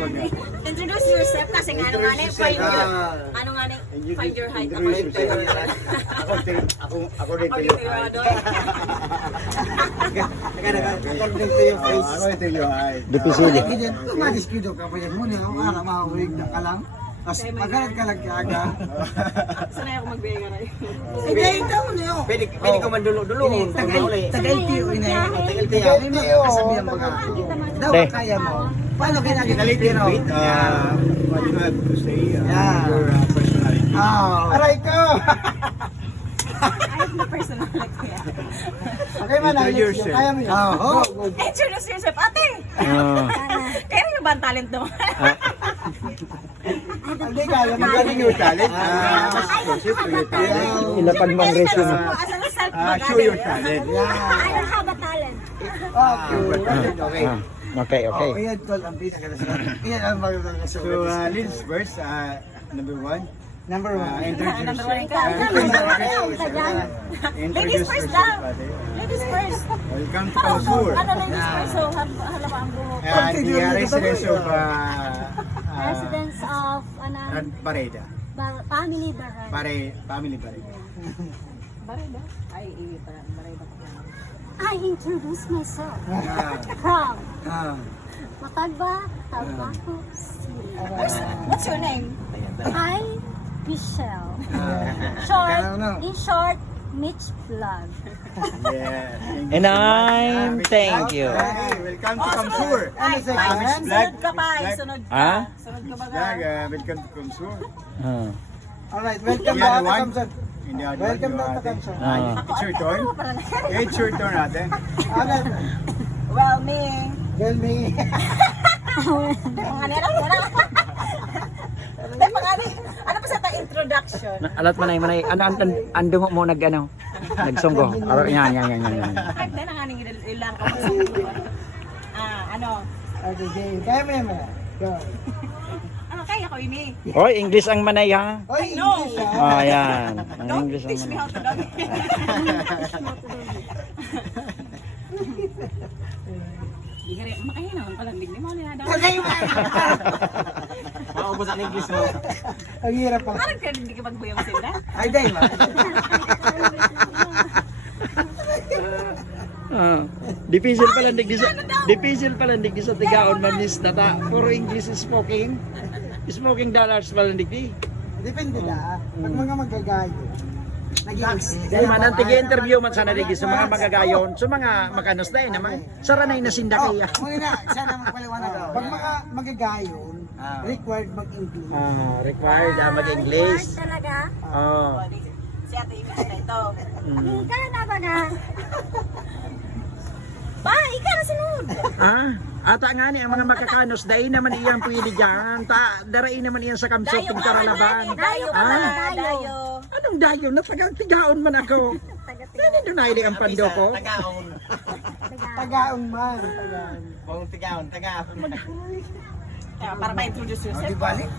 Introduce yourself kasi nga ano nga ni, find your height. Ako rin tayo. Ako rin tayo. According to your face. Ako rin tayo. Dipisili. Madiskido ka pa yan muna. Ako ara mahulig na ka lang. Tapos magalit ka lang kaga. Sanay ako magbigay na rin. Sige, ito mo na yun. Pwede ko man dulo-dulo. Tagal-tiyo ina yun. Tagal-tiyo. Kasabi ang mga. Daw kaya mo. Paano kinagigilitiro? What you have to say, Yeah. your personality. Aray ko! I have no personality. Okay man, Introduce yourself. kaya mo yun. Introduce yourself, ate! Kaya nyo ba ang talent mo? Hindi kaya mo. Regarding your talent, explosive to your talent. Ilapag mang resume. Show your talent. I don't have a talent. Okay. Okay, okay. Iyan tol ang pinakalasaran. Iyan ang magandang So, kasabi. Lynn's first, number one. Number one. Introduce Number one yourself. ka. Introduce Ladies first yourself, daw. ate. Ladies first. Welcome to Kausur. Ano ladies first? So, halawa ang buhok. The residence of Residents of Pareda. Family Baray. Family Pareda. Barida? Ay, iyo pala. Barida pa. I introduce myself from Matagba, Tabaco City. What's your name? Hi, Michelle. Ano? In short, Mitch Vlog. Yeah. And I'm thank you. Hey, welcome to Kamsur. Ano sa kanan? Sunod ka pa. Sunod ka. Ha? Sunod ka ba Vlog, welcome to Kamsur. Alright, welcome Yeah, to one. Kamsan. In the other Welcome one, to ate. Kamsan. It's your turn. It's your turn, ate. Well, me. Well, me. Pangani lang wala. Dahil pangani. Ano pa sa ta introduction? Alat manay. Andungo mo nag nagsunggo. Aro yan. Dahil nanganing ilang ka. Ano? Okay, game. Kaya mo yan mo. Go. Ano kaya ko ini? Hoy, English ang manay ha. Oy, No. English ah. Ah, yan. Ang Don't English ang teach me manay. how to dog. Digari, makaya naman pala digni mo na daw. Maubos ang English mo. Ang hirap pa. Parang ka hindi ka magbuya mo sila. Ay, dahil ba? Difficile pala digdi sa tigaon manis tata. Puro English smoking. Smoking dollars pala digdi. Depende na. Pag mga magagayo. Dahil man ang interview man sana digdi sa mga magagayon, sa mga makanos na naman. Saranay na sinda kaya. Muna, sana magpaliwanag ako. Pag mga magagayon, required mag-English. Required mag-English. Talaga? Si Ate Amy na ito. Ika na ba na? Ba, ikaw na sunod. Ata nga ni ang mga makakanos dahil naman iyan pwede dyan. Darain naman iyan sa kamsot ng karalaban. Dayo ka Ah. na, dayo. Anong dayo? Natagang tigaon man ako. Ano doon ay ang pando ko? Tagaon. Tagaon man. Tagaon. Bawang tagaon. Para ma-introduce yourself. Di balik.